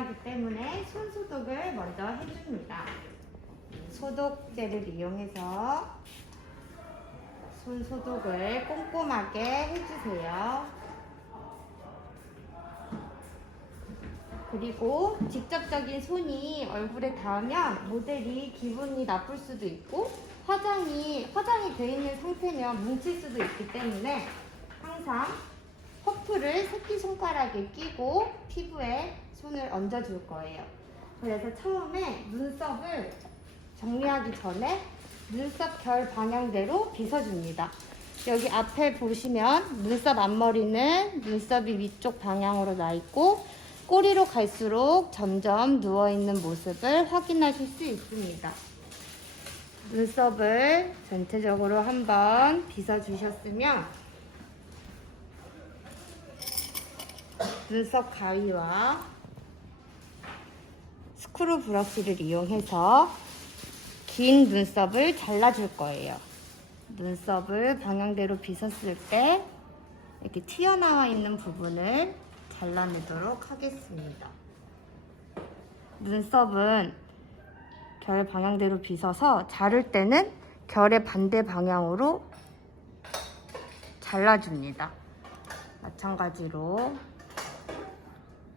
중요하기 때문에 손 소독을 먼저 해줍니다. 소독제를 이용해서 손 소독을 꼼꼼하게 해주세요. 그리고 직접적인 손이 얼굴에 닿으면 모델이 기분이 나쁠 수도 있고 화장이 화장이 돼 있는 상태면 뭉칠 수도 있기 때문에 항상 퍼프를 새끼손가락에 끼고 피부에 손을 얹어줄 거예요. 그래서 처음에 눈썹을 정리하기 전에 눈썹 결 방향대로 빗어줍니다. 여기 앞에 보시면 눈썹 앞머리는 눈썹이 위쪽 방향으로 나 있고 꼬리로 갈수록 점점 누워있는 모습을 확인하실 수 있습니다. 눈썹을 전체적으로 한번 빗어주셨으면 눈썹 가위와 스크루 브러쉬를 이용해서 긴 눈썹을 잘라줄 거예요. 눈썹을 방향대로 빗었을 때 이렇게 튀어나와 있는 부분을 잘라내도록 하겠습니다. 눈썹은 결 방향대로 빗어서 자를 때는 결의 반대 방향으로 잘라줍니다. 마찬가지로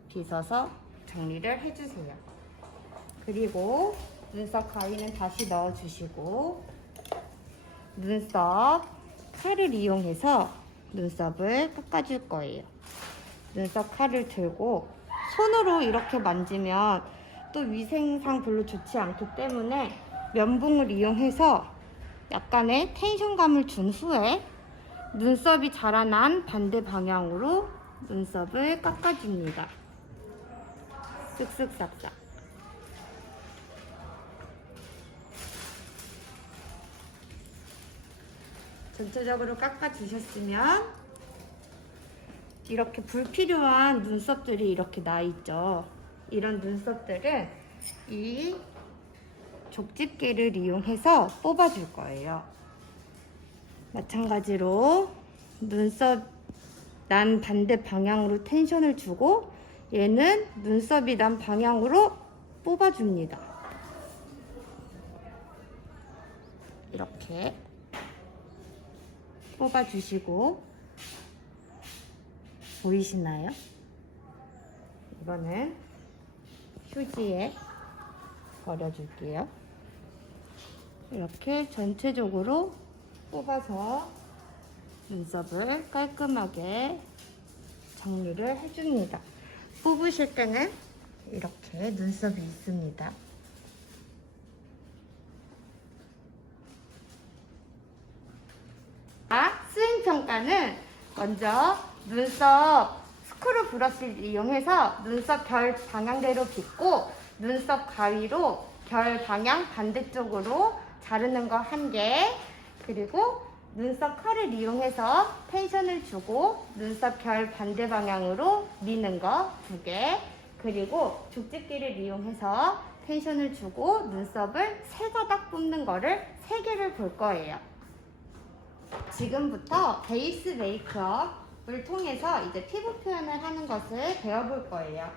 빗어서 정리를 해주세요. 그리고 눈썹 가위는 다시 넣어주시고 눈썹 칼을 이용해서 눈썹을 깎아줄 거예요. 눈썹 칼을 들고 손으로 이렇게 만지면 또 위생상 별로 좋지 않기 때문에 면봉을 이용해서 약간의 텐션감을 준 후에 눈썹이 자라난 반대 방향으로 눈썹을 깎아줍니다. 쓱쓱 싹싹. 전체적으로 깎아주셨으면 이렇게 불필요한 눈썹들이 이렇게 나 있죠. 이런 눈썹들은 이 족집게를 이용해서 뽑아줄 거예요. 마찬가지로 눈썹 난 반대 방향으로 텐션을 주고 얘는 눈썹이 난 방향으로 뽑아줍니다. 이렇게 뽑아주시고 보이시나요? 이거는 휴지에 버려줄게요. 이렇게 전체적으로 뽑아서 눈썹을 깔끔하게 정리를 해줍니다. 뽑으실 때는 이렇게 눈썹이 있습니다. 아, 수행평가는 먼저 눈썹 스크루 브러쉬를 이용해서 눈썹 결 방향대로 빗고 눈썹 가위로 결 방향 반대쪽으로 자르는 거 한 개, 그리고 눈썹 칼을 이용해서 텐션을 주고 눈썹 결 반대 방향으로 미는 거 두 개, 그리고 족집기를 이용해서 텐션을 주고 눈썹을 세 가닥 뽑는 거를 세 개를 볼 거예요. 지금부터 베이스 메이크업을 통해서 이제 피부 표현을 하는 것을 배워볼 거예요.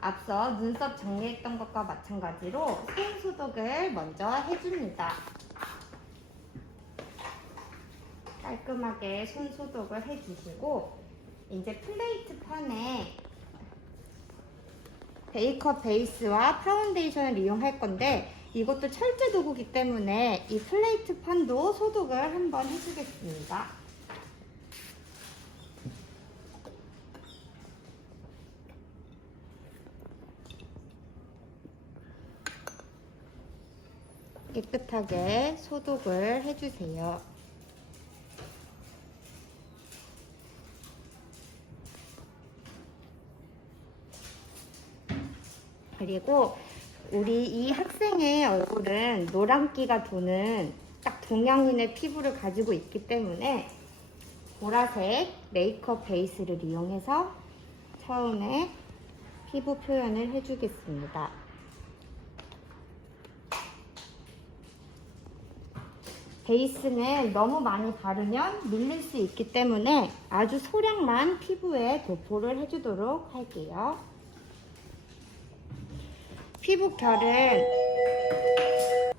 앞서 눈썹 정리했던 것과 마찬가지로 손 소독을 먼저 해줍니다. 깔끔하게 손 소독을 해주시고 이제 플레이트 판에 메이크업 베이스와 파운데이션을 이용할 건데 이것도 철제 도구기 때문에 이 플레이트 판도 소독을 한번 해주겠습니다. 깨끗하게 소독을 해주세요. 그리고 우리 이 학생의 얼굴은 노란기가 도는 딱 동양인의 피부를 가지고 있기 때문에 보라색 메이크업 베이스를 이용해서 처음에 피부 표현을 해주겠습니다. 베이스는 너무 많이 바르면 밀릴 수 있기 때문에 아주 소량만 피부에 도포를 해주도록 할게요. 피부 결은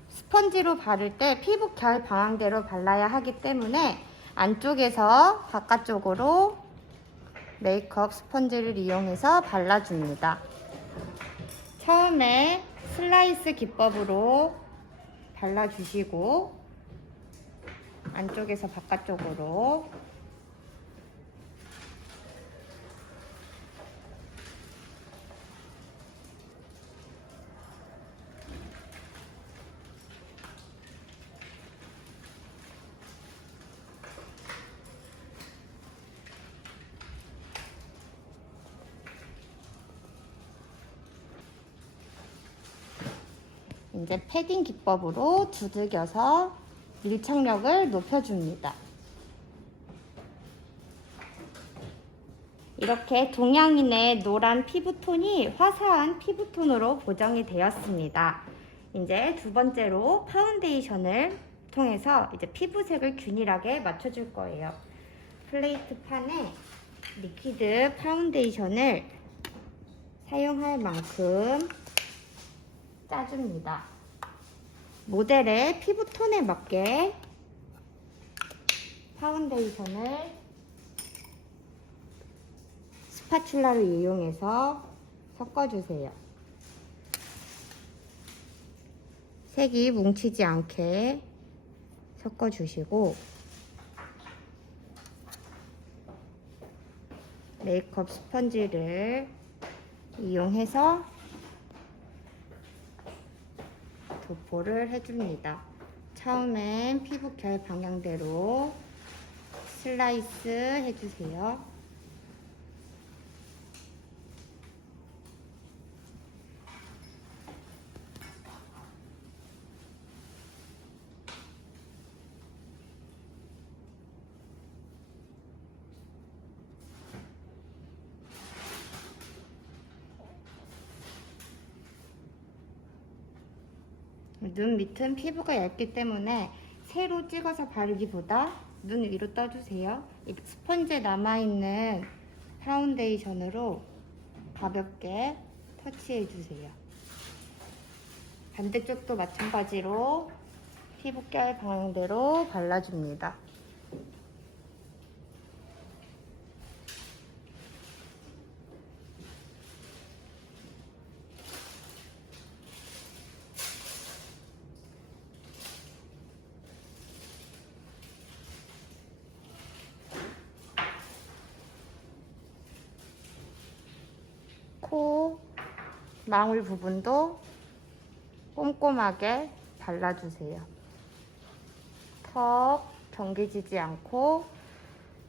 스펀지로 바를 때 피부 결 방향대로 발라야 하기 때문에 안쪽에서 바깥쪽으로 메이크업 스펀지를 이용해서 발라줍니다. 처음에 슬라이스 기법으로 발라주시고 안쪽에서 바깥쪽으로 이제 패딩 기법으로 두들겨서 밀착력을 높여줍니다. 이렇게 동양인의 노란 피부톤이 화사한 피부톤으로 보정이 되었습니다. 이제 두 번째로 파운데이션을 통해서 이제 피부색을 균일하게 맞춰줄 거예요. 플레이트 판에 리퀴드 파운데이션을 사용할 만큼 짜줍니다. 모델의 피부톤에 맞게 파운데이션을 스파츌라를 이용해서 섞어주세요. 색이 뭉치지 않게 섞어주시고 메이크업 스펀지를 이용해서 도포를 해줍니다. 처음엔 피부 결 방향대로 슬라이스 해주세요. 눈 밑은 피부가 얇기 때문에 세로 찍어서 바르기보다 눈 위로 떠주세요. 이 스펀지에 남아있는 파운데이션으로 가볍게 터치해주세요. 반대쪽도 마찬가지로 피부결 방향대로 발라줍니다. 코 망울 부분도 꼼꼼하게 발라주세요. 턱 경계지지 않고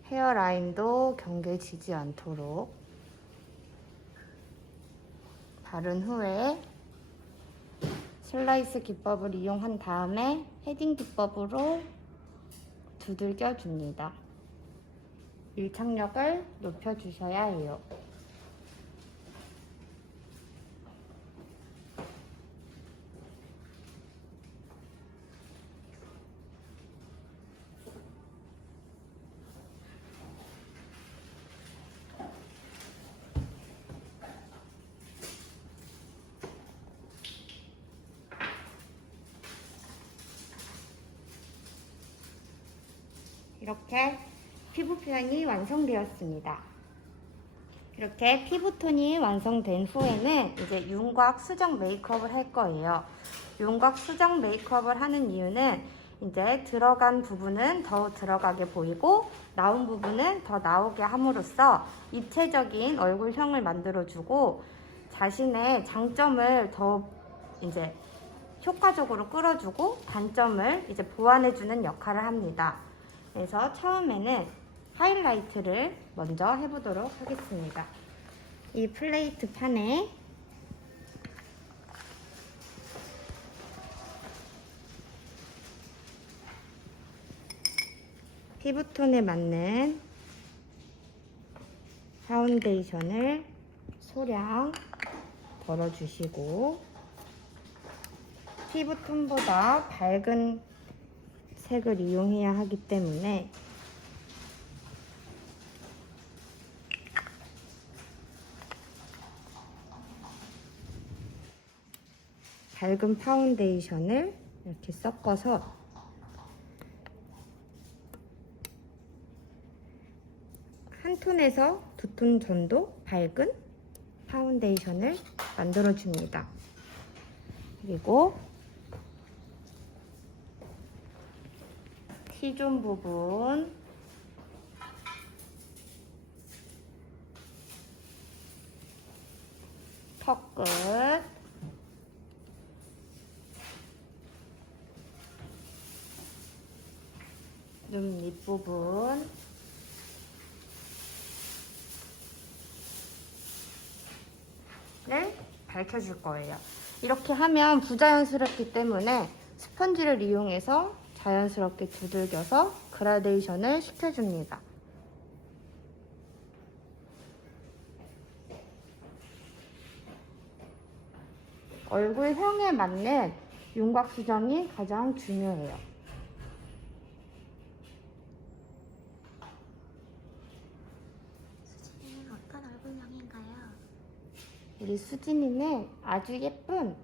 헤어라인도 경계지지 않도록 바른 후에 슬라이스 기법을 이용한 다음에 헤딩 기법으로 두들겨 줍니다. 밀착력을 높여 주셔야 해요. 이렇게 표현이 완성되었습니다. 이렇게 피부톤이 완성된 후에는 이제 윤곽 수정 메이크업을 할 거예요. 윤곽 수정 메이크업을 하는 이유는 이제 들어간 부분은 더 들어가게 보이고 나온 부분은 더 나오게 함으로써 입체적인 얼굴형을 만들어주고 자신의 장점을 더 이제 효과적으로 끌어주고 단점을 이제 보완해주는 역할을 합니다. 그래서 처음에는 하이라이트를 먼저 해보도록 하겠습니다. 이 플레이트 판에 피부톤에 맞는 파운데이션을 소량 덜어주시고 피부톤보다 밝은 색을 이용해야 하기 때문에 밝은 파운데이션을 이렇게 섞어서 한 톤에서 두 톤 정도 밝은 파운데이션을 만들어 줍니다. 그리고 T존 부분 턱끝 눈 밑부분 을 밝혀줄 거예요. 이렇게 하면 부자연스럽기 때문에 스펀지를 이용해서 자연스럽게 두들겨서 그라데이션을 시켜줍니다. 얼굴형에 맞는 윤곽 수정이 가장 중요해요. 수진이는 어떤 얼굴형인가요? 우리 수진이는 아주 예쁜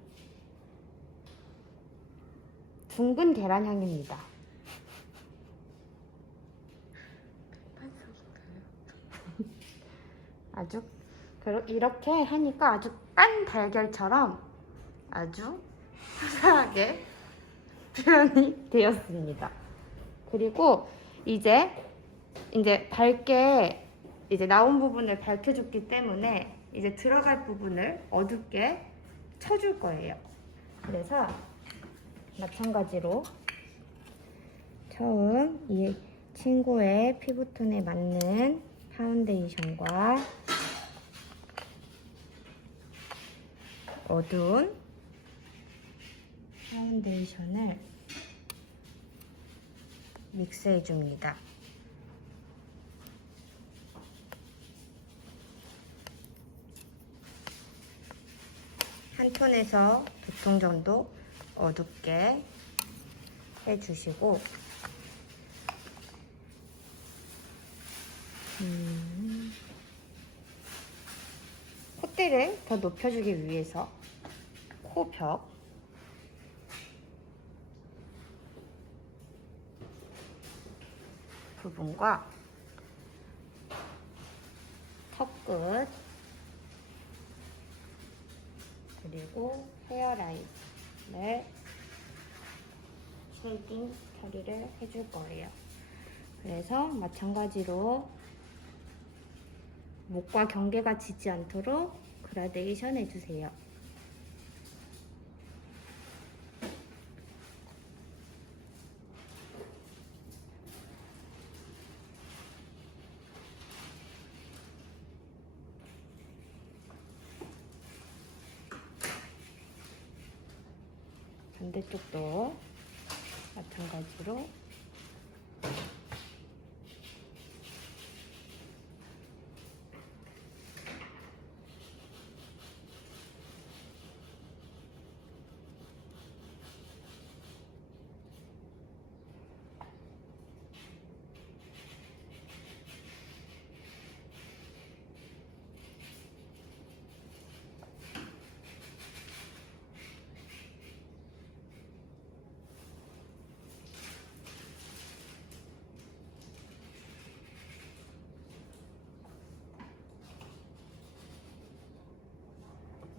둥근. 반석인가요? 아주 이렇게 하니까 아주 깐 달걀처럼 아주 화사하게 표현이 되었습니다. 그리고 이제 이제 밝게 이제 나온 부분을 밝혀줬기 때문에 이제 들어갈 부분을 어둡게 쳐줄 거예요. 그래서 마찬가지로 처음 이 친구의 피부톤에 맞는 파운데이션과 어두운 파운데이션을 믹스해 줍니다. 한 톤에서 두 톤 정도 어둡게 해주시고. 음, 콧대를 더 높여주기 위해서 코벽. 부분과 턱끝 그리고 헤어라인을 쉐이딩 처리를 해줄 거예요. 그래서 마찬가지로 목과 경계가 지지 않도록 그라데이션 해주세요. 반대쪽도 마찬가지로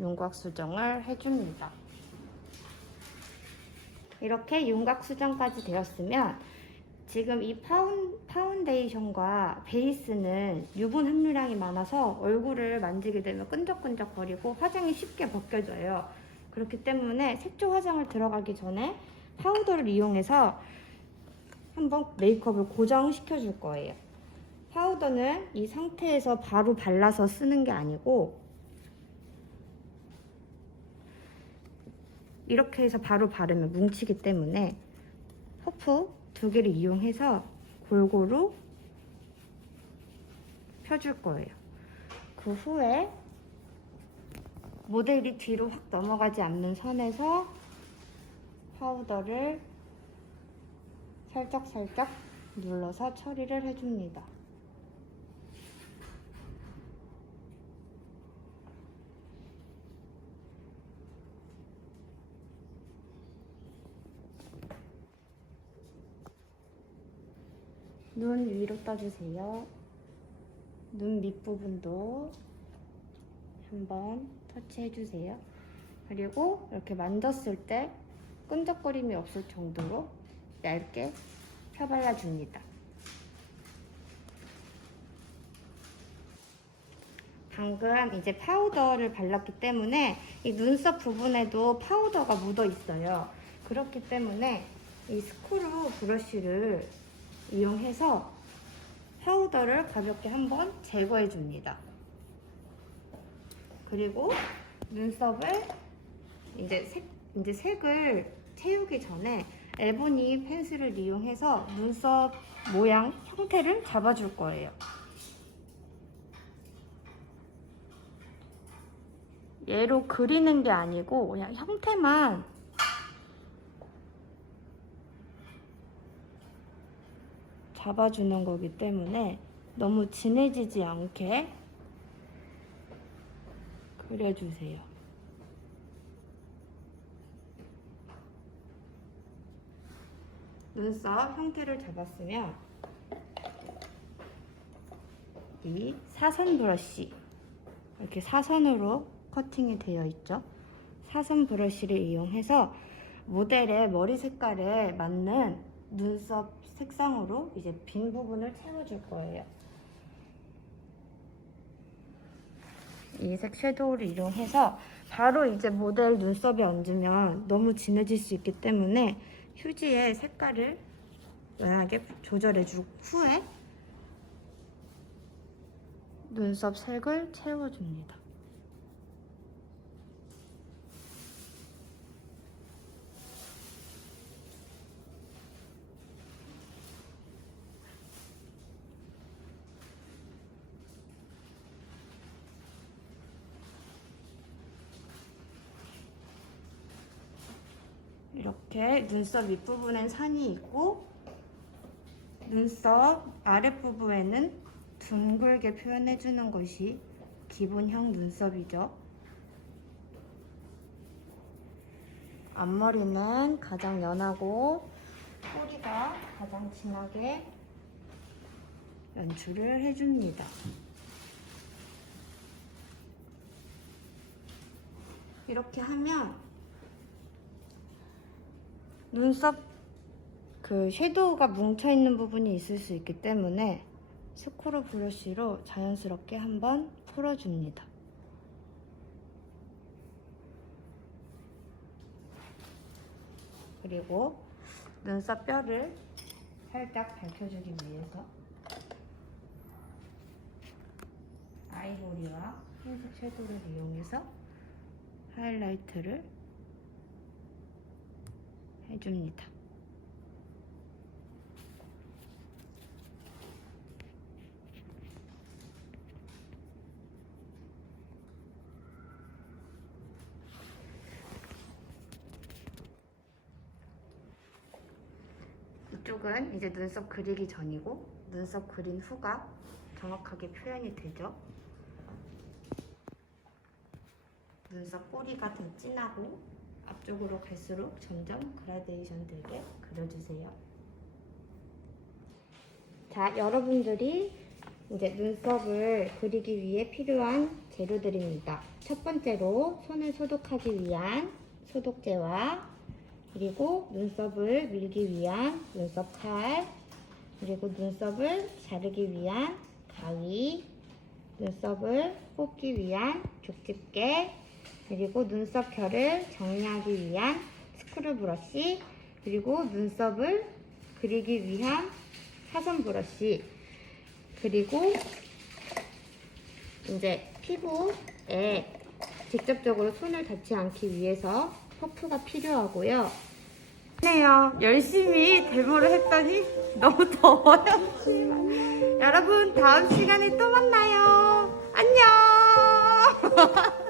윤곽 수정을 해줍니다. 이렇게 윤곽 수정까지 되었으면 지금 이 파운, 파운데이션과 베이스는 유분 함유량이 많아서 얼굴을 만지게 되면 끈적끈적 거리고 화장이 쉽게 벗겨져요. 그렇기 때문에 색조 화장을 들어가기 전에 파우더를 이용해서 한번 메이크업을 고정시켜 줄 거예요. 파우더는 이 상태에서 바로 발라서 쓰는 게 아니고 이렇게 해서 바로 바르면 뭉치기 때문에 퍼프 두 개를 이용해서 골고루 펴줄 거예요. 그 후에 모델이 뒤로 확 넘어가지 않는 선에서 파우더를 살짝살짝 눌러서 처리를 해줍니다. 눈 위로 떠주세요. 눈 밑부분도 한번 터치해주세요. 그리고 이렇게 만졌을 때 끈적거림이 없을 정도로 얇게 펴발라줍니다. 방금 이제 파우더를 발랐기 때문에 이 눈썹 부분에도 파우더가 묻어 있어요. 그렇기 때문에 이 스크루 브러쉬를 이용해서 파우더를 가볍게 한번 제거해 줍니다. 그리고 눈썹을 이제 색, 이제 색을 채우기 전에 에보니 펜슬을 이용해서 눈썹 모양 형태를 잡아줄 거예요. 얘로 그리는 게 아니고 그냥 형태만 잡아주는 거기 때문에 너무 진해지지 않게 그려주세요. 눈썹 형태를 잡았으면 이 사선 브러쉬 이렇게 사선으로 커팅이 되어 있죠. 사선 브러쉬를 이용해서 모델의 머리 색깔에 맞는 눈썹 색상으로 이제 빈 부분을 채워줄 거예요. 이 색 섀도우를 이용해서 바로 이제 모델 눈썹에 얹으면 너무 진해질 수 있기 때문에 휴지의 색깔을 연하게 조절해 준 후에 눈썹 색을 채워줍니다. 이렇게 눈썹 윗부분엔 산이 있고 눈썹 아랫부분에는 둥글게 표현해주는 것이 기본형 눈썹이죠. 앞머리는 가장 연하고 꼬리가 가장 진하게 연출을 해줍니다. 이렇게 하면 눈썹 그 섀도우가 뭉쳐 있는 부분이 있을 수 있기 때문에 스크루 브러쉬로 자연스럽게 한번 풀어줍니다. 그리고 눈썹 뼈를 살짝 밝혀주기 위해서 아이보리와 흰색 섀도우를 이용해서 하이라이트를 해줍니다. 이쪽은 이제 눈썹 그리기 전이고 눈썹 그린 후가 정확하게 표현이 되죠. 눈썹 꼬리가 더 진하고 앞쪽으로 갈수록 점점 그라데이션 되게 그려주세요. 자, 여러분들이 이제 눈썹을 그리기 위해 필요한 재료들입니다. 첫 번째로 손을 소독하기 위한 소독제와 그리고 눈썹을 밀기 위한 눈썹 칼, 그리고 눈썹을 자르기 위한 가위, 눈썹을 뽑기 위한 족집게, 그리고 눈썹 결을 정리하기 위한 스크류 브러쉬, 그리고 눈썹을 그리기 위한 사선 브러쉬, 그리고 이제 피부에 직접적으로 손을 닿지 않기 위해서 퍼프가 필요하고요. 네요. 열심히 데모를 했더니 너무 더워요. 여러분 다음 시간에 또 만나요. 안녕.